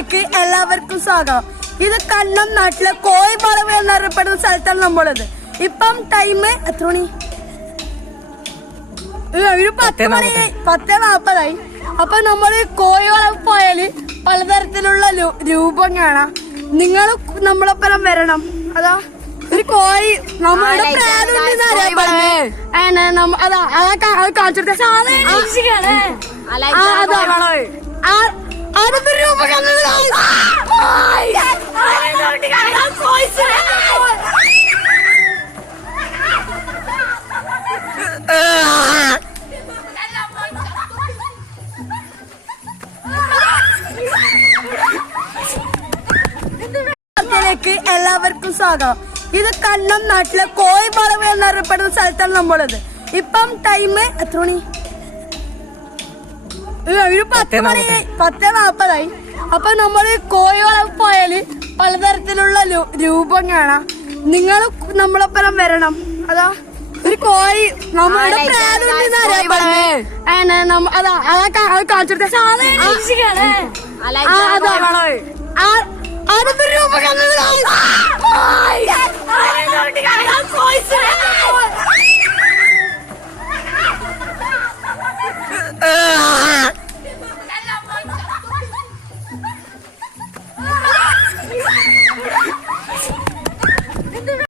ചാനലിലേക്ക് എല്ലാവർക്കും സ്വാഗതം. ഇത് കണ്ണം നാട്ടിലെ കോഴിവളവ് എന്നറിയപ്പെടുന്ന സ്ഥലത്താണ് നമ്മളുള്ളത്. ഇപ്പം ടൈം എത്ര മണി? ഒരു 10:40. അപ്പൊ നമ്മള് കോഴിവളവ് പോയാല് പലതരത്തിലുള്ള രൂപം കാണാം. നിങ്ങൾ നമ്മളൊപ്പം വരണം. അതാ ഒരു കോഴി നമ്മുടെ അടുത്ത രൂപ എല്ലാവർക്കും സ്വാഗതം. ഇത് കണ്ണം നാട്ടിലെ കോഴിവളവ് എന്നറിയപ്പെടുന്ന സ്ഥലത്താണ് നമ്മളുള്ളത്. ഇപ്പം ടൈം എത്ര മണി? ഒരു 10:40. അപ്പൊ നമ്മള് കോഴിവളവ് പോയാല് പലതരത്തിലുള്ള രൂപം കാണാം. നിങ്ങൾ നമ്മളൊപ്പം വരണം. അതാ ഒരു കോഴി നമ്മുടെ അടുത്ത